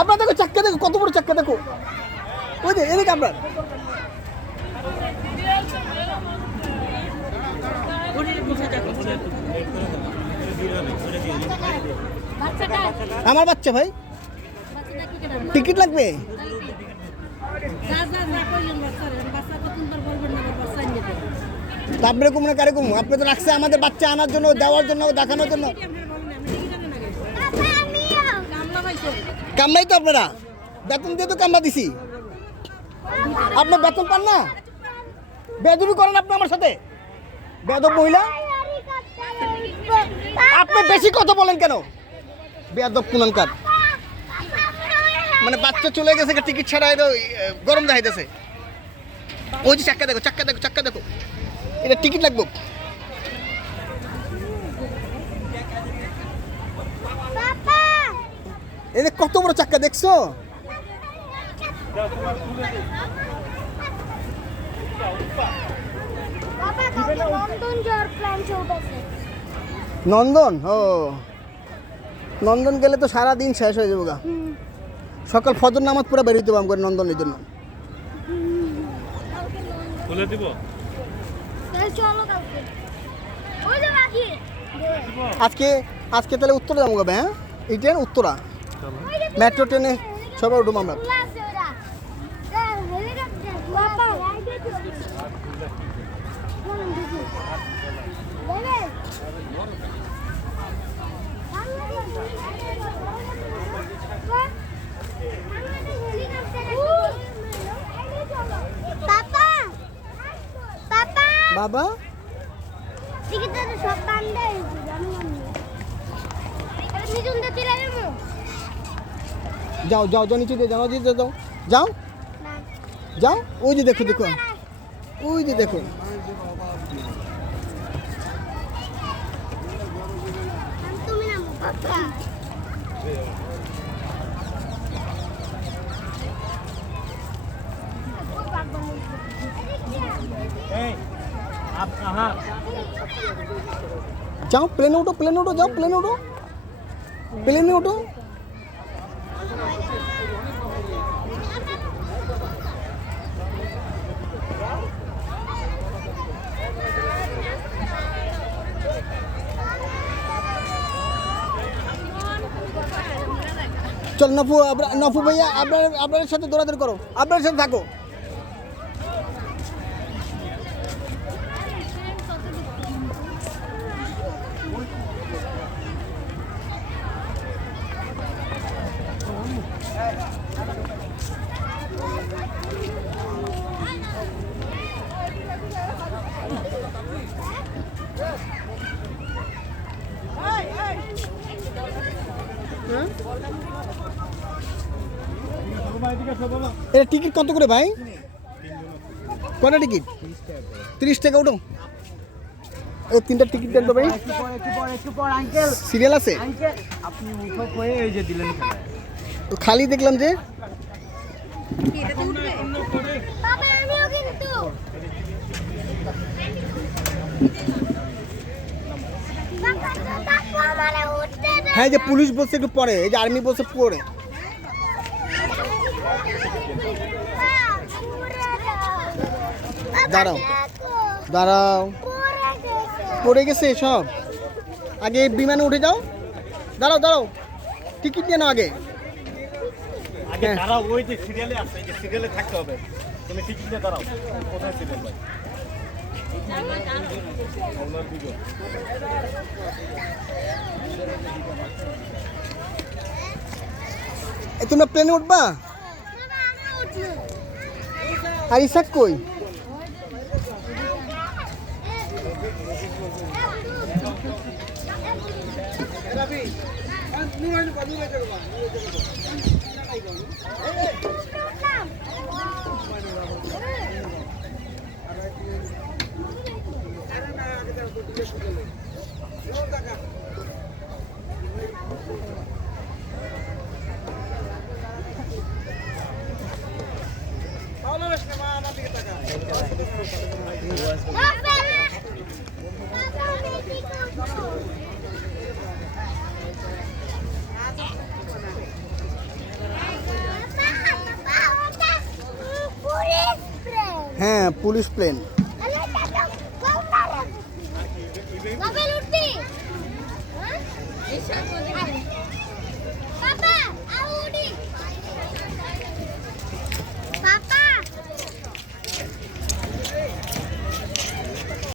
আপনার দেখো চাক্কা, দেখো কত বড় চাক্কা, দেখো ওই যে এদিকে আপনার। আমার বাচ্চা ভাই, টিকিট লাগবে? আপনি কম না কারে কম? আপনি তো রাখছে আমাদের বাচ্চা আনার জন্য, দেওয়ার জন্য, দেখানোর জন্য। কামলাই তো আপনারা, বেতন দিয়ে তো কামলা দিছি। আপনার বেতন পান না? বেদবি করেন আপনি আমার সাথে, বেদব মহিলা। আপনি বেশি কথা বলেন কেন? বেদব কুলাঙ্কার। মানে বাচ্চা চলে গেছে টিকিট ছাড়া, গরম দেখাইতেছে। ওই যে চাক্কা দেখো, চাক্কা দেখো, চাক্কা দেখো, এটা টিকিট লাগবে। এটা কত বড় চাক্কা দেখছো? নন্দন? ও নন্দন গেলে তো সারা দিন শেষ হয়ে যাবো গা। সকাল ফজর নামাজ পুরো বেরিয়ে দেবো করে নন্দনের জন্য। আজকে আজকে তাহলে উত্তরা যাবো গাবে। হ্যাঁ, এই ট্রেন উত্তরা, মেট্রো ট্রেনে সবাই উঠবো আমরা। বাবা যাও যাও যাও, নিচে দিয়ে যাও, নিচে যাও, যাও যাও। ওই যে দেখো, দেখো ওই যে দেখো। जाओ प्लेन उठो, प्लेन उठो, जाओ प्लेन उठो, प्लेन उठो। चल नफू, नफू भैया আপনার সাথে দৌড়াদৌড়ি করো, আপনার সাথে থাকো। এটা টিকিট কত করে ভাই? কটা টিকিট? 30 টাকা। উঠো, এই তিনটা টিকিট দেন তো ভাই। সিরিয়াল আছে? আপনি উঠো কয়ে এই যে দিলেন, খালি দেখলাম যে। হ্যাঁ, যে পুলিশ বলছে একটু পরে, এই যে আর্মি বলছে পরে। দাঁড়াও দাঁড়াও, পড়ে গেছে সব। আগে বিমানে উঠে যাও, দাঁড়াও দাঁড়াও, টিকিট নিয়ে নাও আগে। আগে দাঁড়াও, ওই যে সিরিয়ালে আছে, এই যে সিরিয়ালে থাকতে হবে, তুমি টিকিট নিয়ে দাঁড়াও। কোথায় সিরিয়াল ভাই? তোমরা প্লেনে উঠবা? আর ইসাক কই? হ্যাঁ police plane. Mobil uti. Hah?